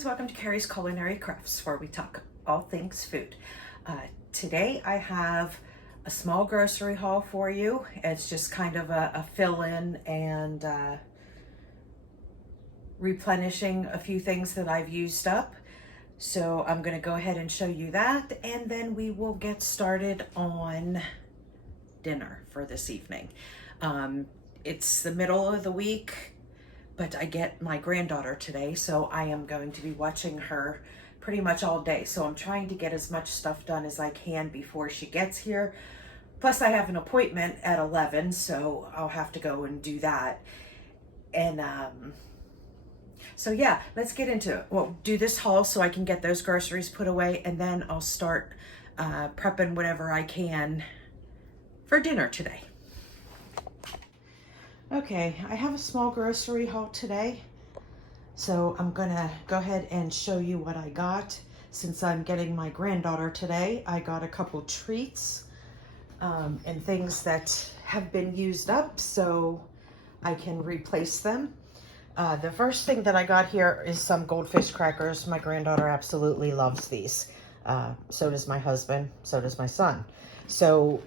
friends, welcome to Carrie's Culinary Crafts, where we talk all things food. Today I have a small grocery haul for you. It's just kind of a fill-in and replenishing a few things that I've used up. So I'm going to go ahead and show you that, and then we will get started on dinner for this evening. It's the middle of the week, but I get my granddaughter today, so I am going to be watching her pretty much all day. So I'm trying to get as much stuff done as I can before she gets here. Plus I have an appointment at 11, so I'll have to go and do that. And so yeah, let's get into it. We'll do this haul so I can get those groceries put away, and then I'll start prepping whatever I can for dinner today. Okay, I have a small grocery haul today, so I'm gonna go ahead and show you what I got. Since I'm getting my granddaughter today, I got a couple treats and things that have been used up so I can replace them. The first thing that I got here is some goldfish crackers. My granddaughter absolutely loves these. So does my husband, so does my son. So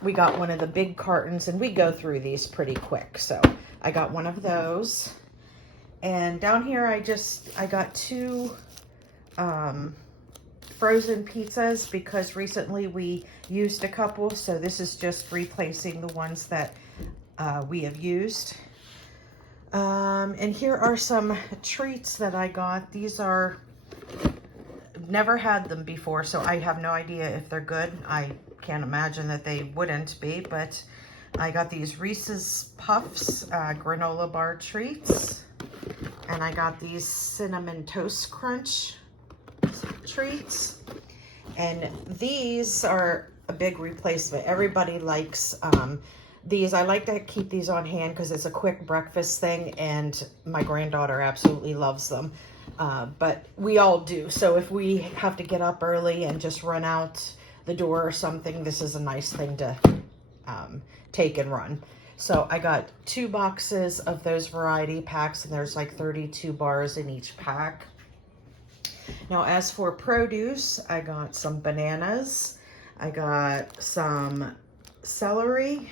we got one of the big cartons, and we go through these pretty quick. So I got one of those. And down here I got two frozen pizzas because recently we used a couple. So this is just replacing the ones that we have used. And here are some treats that I got. These are, never had them before, so I have no idea if they're good. I can't imagine that they wouldn't be, but I got these Reese's Puffs granola bar treats, and I got these Cinnamon Toast Crunch treats, and these are a big replacement. Everybody likes these. I like to keep these on hand because it's a quick breakfast thing, and my granddaughter absolutely loves them. But we all do. So if we have to get up early and just run out the door or something, this is a nice thing to take and run. So I got 2 boxes of those variety packs, and there's like 32 bars in each pack. Now, as for produce, I got some bananas. I got some celery.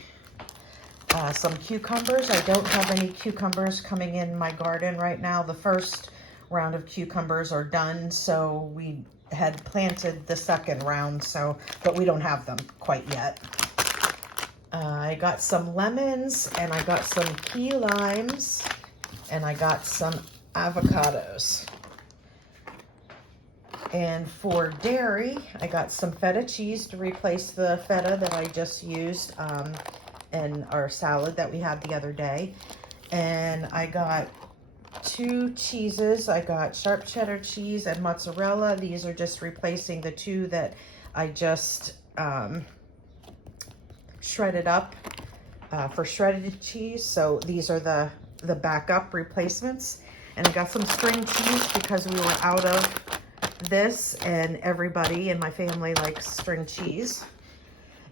Some cucumbers. I don't have any cucumbers coming in my garden right now. The first round of cucumbers are done, so we had planted the second round, but we don't have them quite yet. I got some lemons, and I got some key limes, and I got some avocados. And for dairy, I got some feta cheese to replace the feta that I just used in our salad that we had the other day. And I got 2 cheeses. I got sharp cheddar cheese and mozzarella. These are just replacing the 2 that I just shredded up for shredded cheese. So these are the backup replacements. And I got some string cheese because we were out of this, and everybody in my family likes string cheese.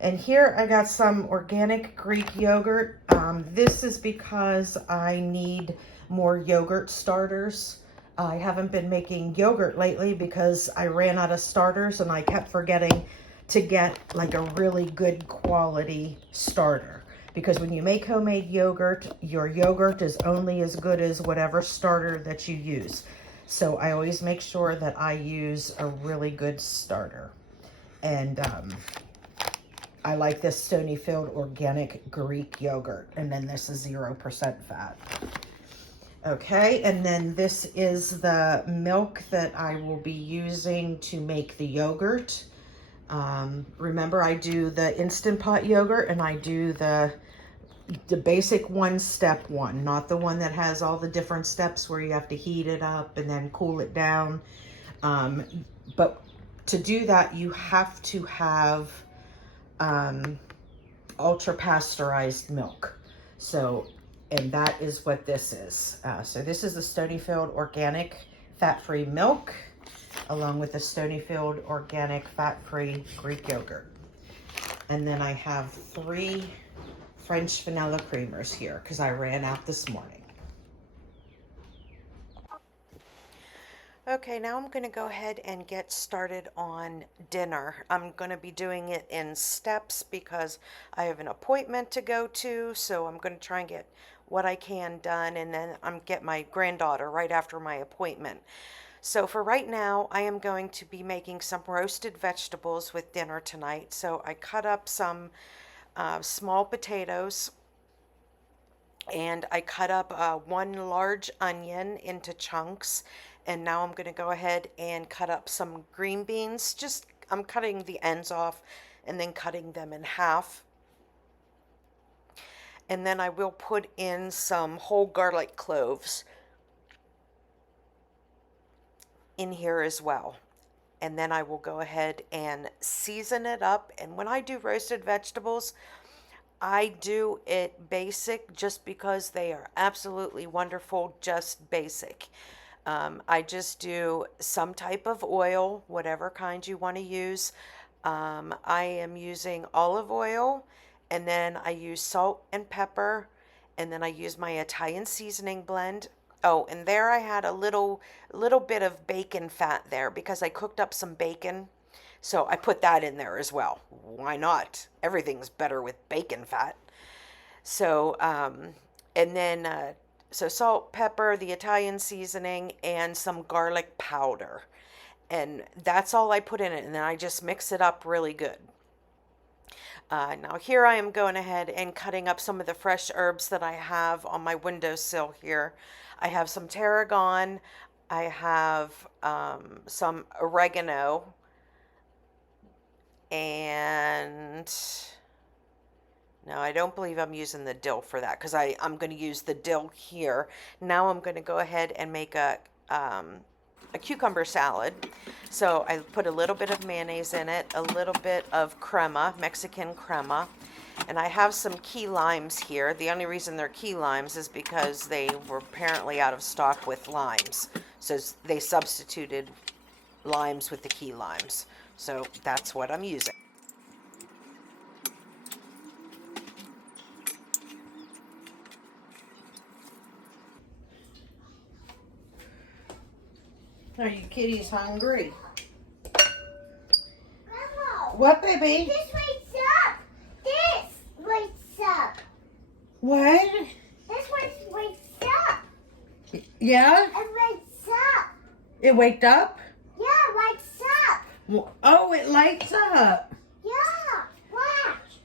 And here I got some organic Greek yogurt. This is because I need more yogurt starters. I haven't been making yogurt lately because I ran out of starters, and I kept forgetting to get like a really good quality starter. Because when you make homemade yogurt, your yogurt is only as good as whatever starter that you use. So I always make sure that I use a really good starter. And I like this Stonyfield organic Greek yogurt. And then this is 0% fat. Okay, and then this is the milk that I will be using to make the yogurt. Remember, I do the Instant Pot yogurt, and I do the basic one, step 1, not the one that has all the different steps where you have to heat it up and then cool it down. But to do that, you have to have ultra pasteurized milk. So, and that is what this is. So this is the Stonyfield organic fat-free milk, along with the Stonyfield organic fat-free Greek yogurt. And then I have 3 French vanilla creamers here because I ran out this morning. Okay, now I'm going to go ahead and get started on dinner. I'm going to be doing it in steps because I have an appointment to go to, so I'm going to try and get what I can done, and then I'm get my granddaughter right after my appointment. So for right now, I am going to be making some roasted vegetables with dinner tonight. So I cut up some small potatoes, and I cut up one large onion into chunks, and now I'm going to go ahead and cut up some green beans. Just I'm cutting the ends off and then cutting them in half, and then I will put in some whole garlic cloves in here as well. And then I will go ahead and season it up. And when I do roasted vegetables, I do it basic just because they are absolutely wonderful, just basic. I just do some type of oil, whatever kind you want to use. I am using olive oil, and then I use salt and pepper, and then I use my Italian seasoning blend. Oh, and there I had a little bit of bacon fat there because I cooked up some bacon. So I put that in there as well. Why not? Everything's better with bacon fat. So, and then, so salt, pepper, the Italian seasoning, and some garlic powder. And that's all I put in it. And then I just mix it up really good. Now here I am going ahead and cutting up some of the fresh herbs that I have on my windowsill here. I have some tarragon. I have some oregano. And no, I don't believe I'm using the dill for that because I'm going to use the dill here. Now I'm going to go ahead and make a cucumber salad. So I put a little bit of mayonnaise in it, a little bit of crema, Mexican crema, and I have some key limes here. The only reason they're key limes is because they were apparently out of stock with limes. So they substituted limes with the key limes. So that's what I'm using. Are you kitties hungry? Grandma, What, baby? this wakes up. This wakes up. What? This one wakes up. Yeah? It wakes up. It waked up? Yeah, it wakes up. Oh, it lights up. Yeah, watch.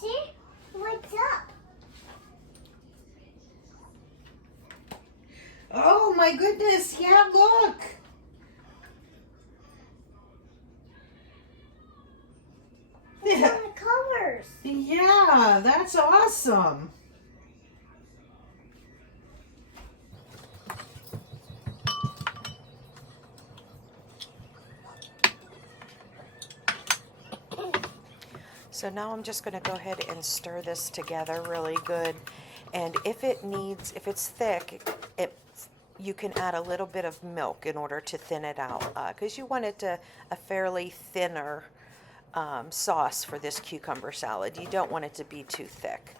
See? It wakes up. Oh my goodness, yeah, look. It's on the colors. Yeah, that's awesome. So now I'm just going to go ahead and stir this together really good. And if it's thick, you can add a little bit of milk in order to thin it out, because you want it a fairly thinner sauce for this cucumber salad. You don't want it to be too thick.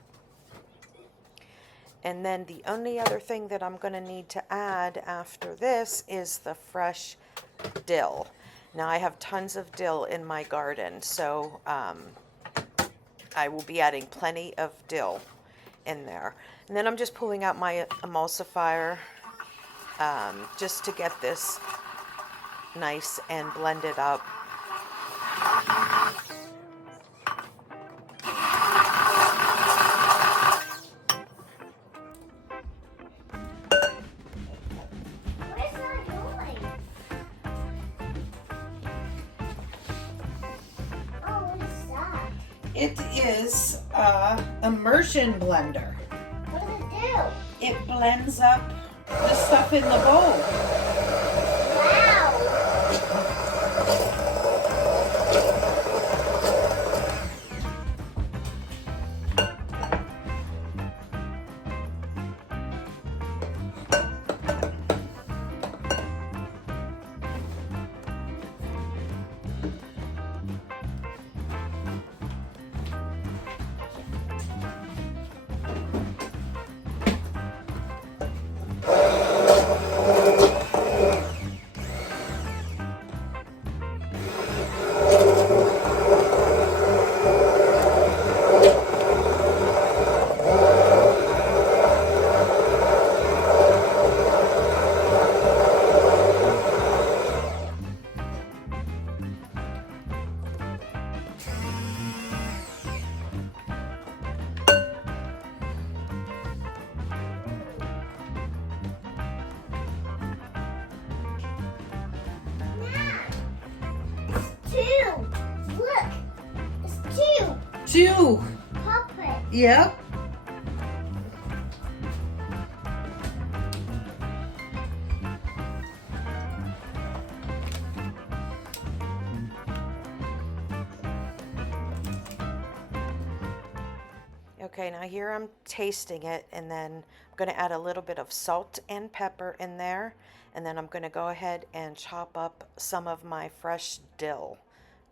And then the only other thing that I'm going to need to add after this is the fresh dill. Now I have tons of dill in my garden, so I will be adding plenty of dill in there. And then I'm just pulling out my emulsifier just to get this nice and blended up. What is that noise? Oh, what is that? It is a immersion blender. What does it do? It blends up the stuff in the bowl. Wow. stew. Puppet. Yep. Okay, now here I'm tasting it, and then I'm going to add a little bit of salt and pepper in there, and then I'm going to go ahead and chop up some of my fresh dill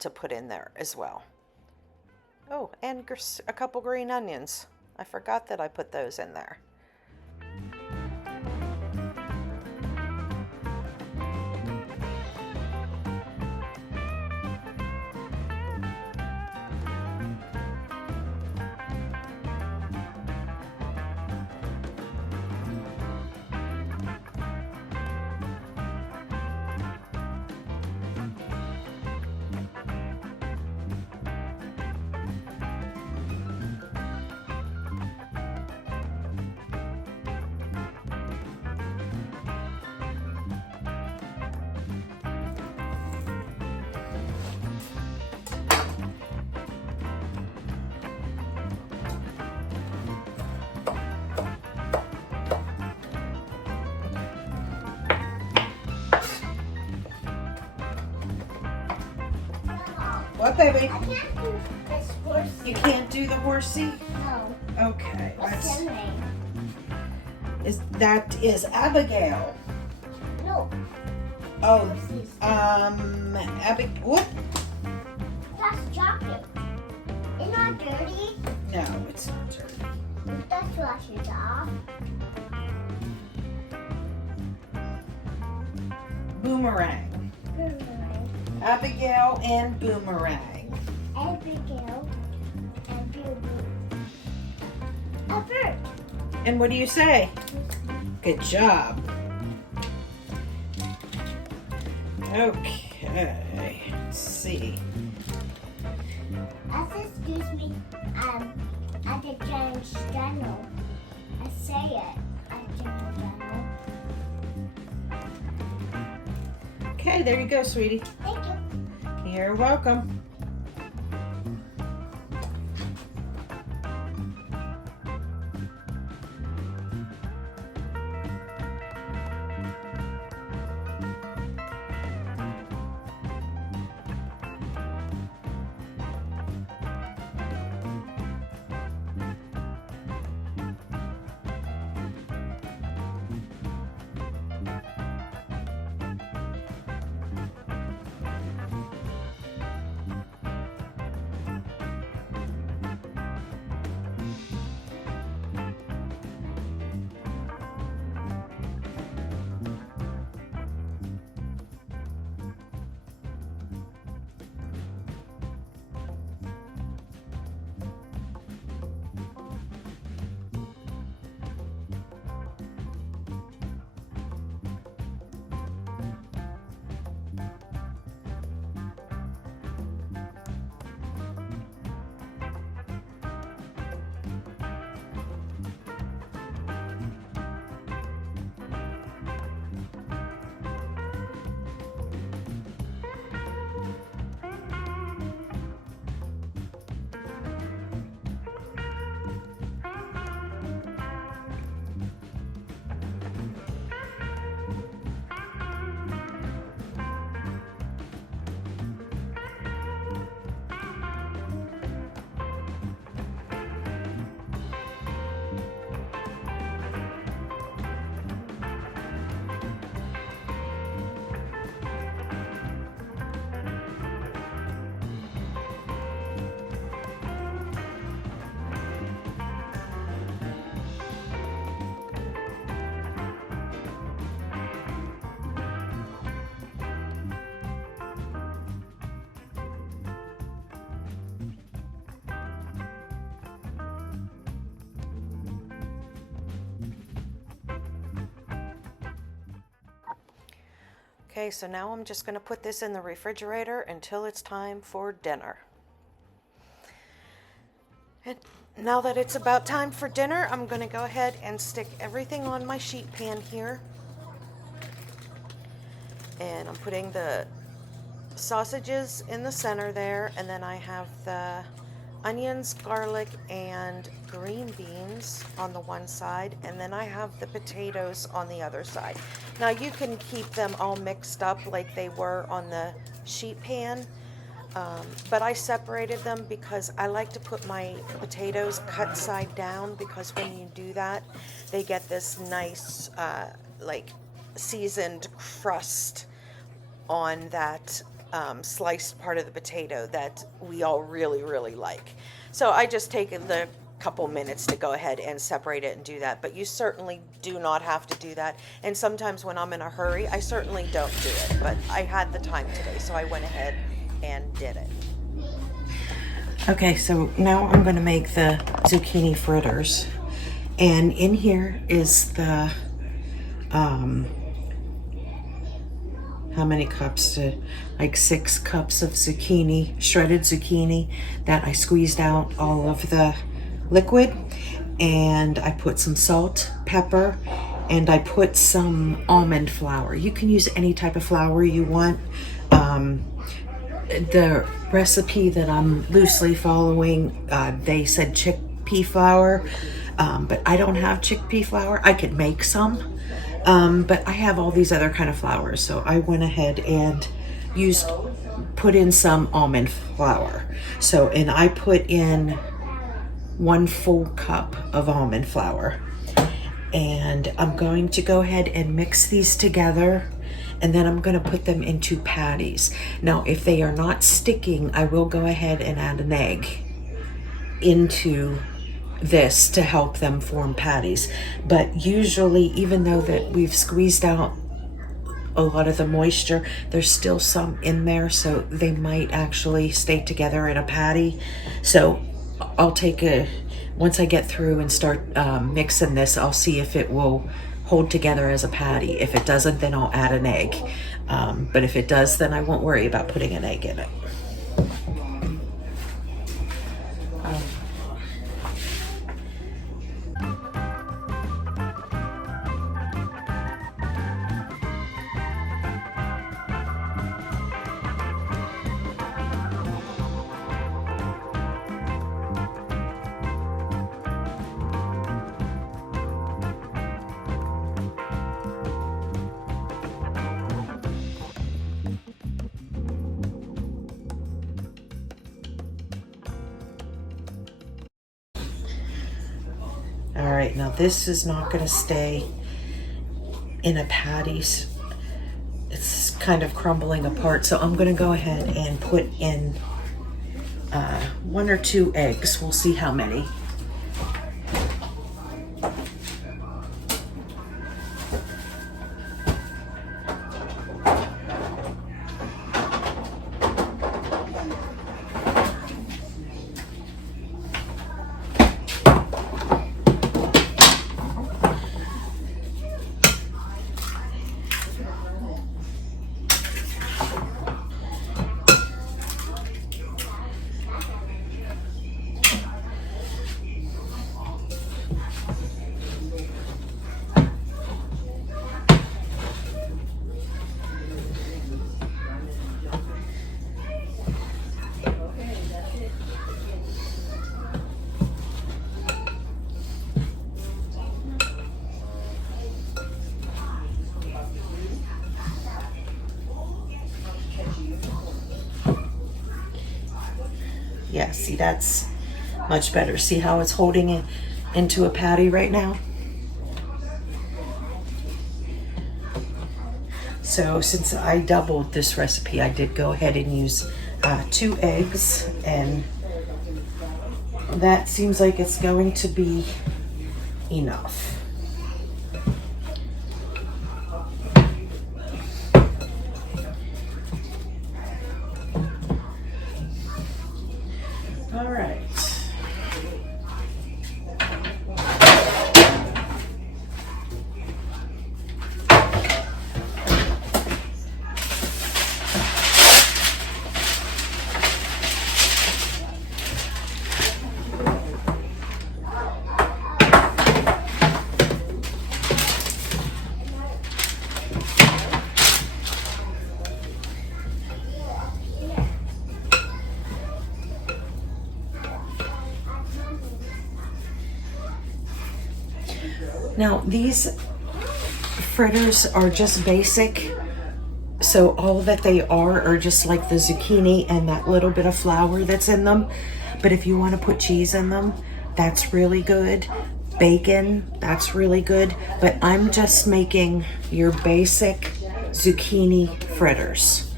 to put in there as well. Oh, and a couple green onions. I forgot that I put those in there. What, baby? I can't do this horsey. You can't do the horsey? No. Okay. What's her name? That is Abigail. No. Oh, Horsey's. Abigail. What? That's chocolate. It's not dirty. No, it's not dirty. That's wash it off. Boomerang. Boomerang. Abigail and Boomerang. Abigail and Boo-Boo. A bird. And what do you say? Good job. Okay, let's see. Excuse me, at the General General. I say it at General General. Okay, there you go, sweetie. Thank you. You're welcome. Okay, so now I'm just going to put this in the refrigerator until it's time for dinner. And now that it's about time for dinner, I'm going to go ahead and stick everything on my sheet pan here. And I'm putting the sausages in the center there, and then I have the onions, garlic, and green beans on the one side, and then I have the potatoes on the other side. Now you can keep them all mixed up like they were on the sheet pan, but I separated them because I like to put my potatoes cut side down, because when you do that, they get this nice, like seasoned crust on that sliced part of the potato that we all really, really like. So I just take the couple minutes to go ahead and separate it and do that, but you certainly do not have to do that. And sometimes when I'm in a hurry, I certainly don't do it, but I had the time today, so I went ahead and did it. Okay, so now I'm going to make the zucchini fritters, and in here is the how many cups? Like 6 cups of zucchini, shredded zucchini, that I squeezed out all of the liquid, and I put some salt, pepper, and I put some almond flour. You can use any type of flour you want. The recipe that I'm loosely following, they said chickpea flour, but I don't have chickpea flour. I could make some, but I have all these other kind of flours, so I went ahead and put in some almond flour. So, and I put in 1 full cup of almond flour, and I'm going to go ahead and mix these together, and then I'm going to put them into patties. Now, if they are not sticking, I will go ahead and add an egg into this to help them form patties. But usually, even though that we've squeezed out a lot of the moisture, there's still some in there, so they might actually stay together in a patty. So I'll once I get through and start mixing this, I'll see if it will hold together as a patty. If it doesn't, then I'll add an egg. But if it does, then I won't worry about putting an egg in it. All right, now this is not going to stay in a patty. It's kind of crumbling apart, so I'm going to go ahead and put in 1 or 2 eggs. We'll see how many. Yeah, see, that's much better. See how it's holding it into a patty right now? So since I doubled this recipe, I did go ahead and use 2 eggs, and that seems like it's going to be enough. All right. Now these fritters are just basic. So all that they are just like the zucchini and that little bit of flour that's in them. But if you want to put cheese in them, that's really good. Bacon, that's really good. But I'm just making your basic zucchini fritters.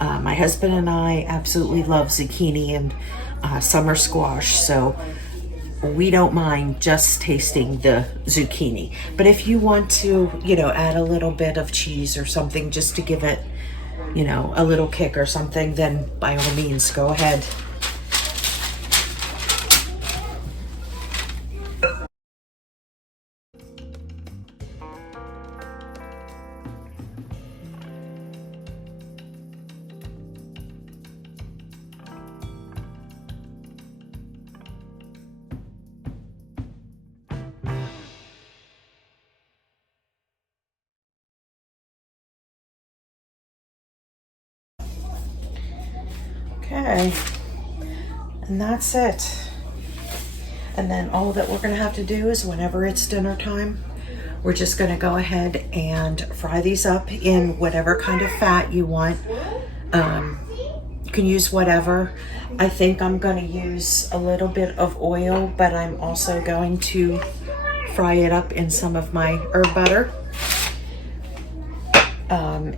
My husband and I absolutely love zucchini and summer squash, so we don't mind just tasting the zucchini. But if you want to, you know, add a little bit of cheese or something just to give it, you know, a little kick or something, then by all means, go ahead. Okay, and that's it. And then all that we're gonna have to do is whenever it's dinner time, we're just gonna go ahead and fry these up in whatever kind of fat you want. You can use whatever. I think I'm gonna use a little bit of oil, but I'm also going to fry it up in some of my herb butter.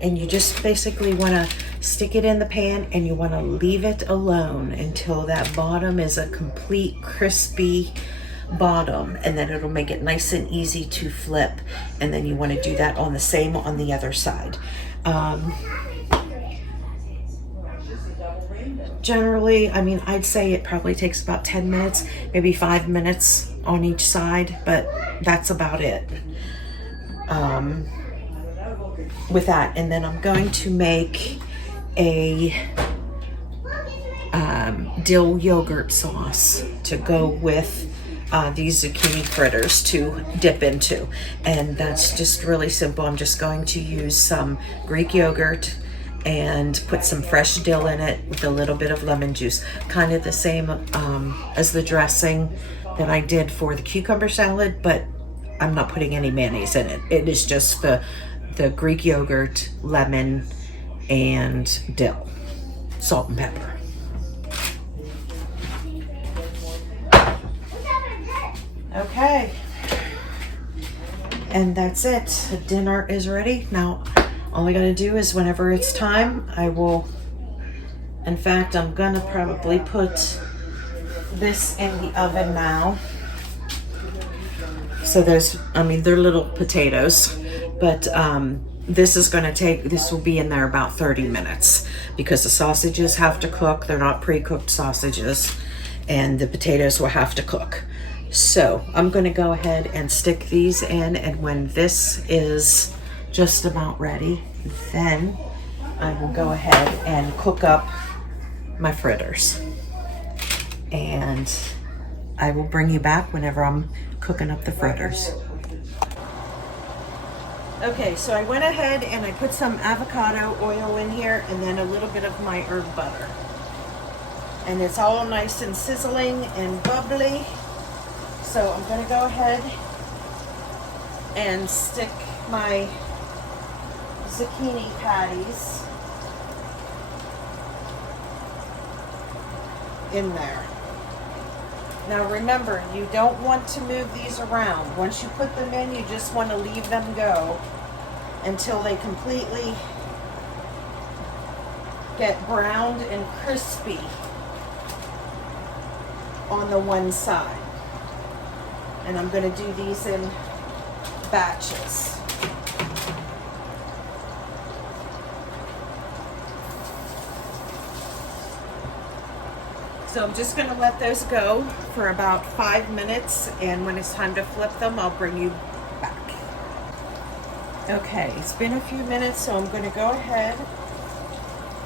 And you just basically wanna stick it in the pan and you wanna leave it alone until that bottom is a complete crispy bottom, and then it'll make it nice and easy to flip. And then you wanna do that on the same on the other side. Generally, I mean, I'd say it probably takes about 10 minutes, maybe 5 minutes on each side, but that's about it. With that, and then I'm going to make a dill yogurt sauce to go with these zucchini fritters to dip into, and that's just really simple. I'm just going to use some Greek yogurt and put some fresh dill in it with a little bit of lemon juice, kind of the same as the dressing that I did for the cucumber salad, but I'm not putting any mayonnaise in it. It is just the Greek yogurt, lemon, and dill, salt and pepper. Okay, and that's it. Dinner is ready. Now, all I gotta do is whenever it's time, I will, in fact, I'm gonna probably put this in the oven now. So there's, I mean, they're little potatoes, but this will be in there about 30 minutes because the sausages have to cook. They're not pre-cooked sausages, and the potatoes will have to cook. So I'm gonna go ahead and stick these in, and when this is just about ready, then I will go ahead and cook up my fritters. And I will bring you back whenever I'm cooking up the fritters. Okay, so I went ahead and I put some avocado oil in here and then a little bit of my herb butter. And it's all nice and sizzling and bubbly. So I'm gonna go ahead and stick my zucchini patties in there. Now remember, you don't want to move these around. Once you put them in, you just want to leave them go until they completely get browned and crispy on the one side. And I'm going to do these in batches. So I'm just going to let those go for about 5 minutes, and when it's time to flip them, I'll bring you back. Okay, it's been a few minutes, so I'm going to go ahead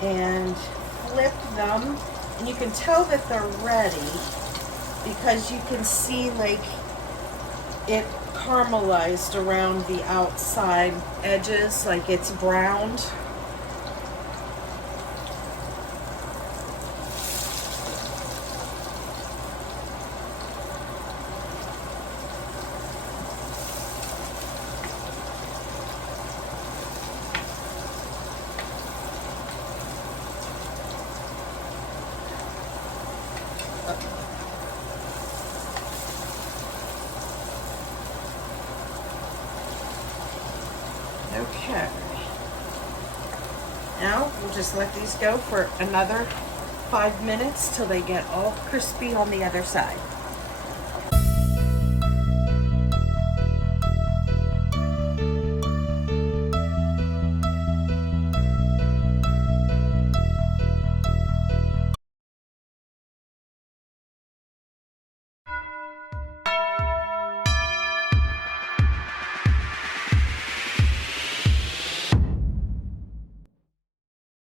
and flip them. And you can tell that they're ready because you can see like it caramelized around the outside edges, like it's browned. Okay. Now we'll just let these go for another 5 minutes till they get all crispy on the other side.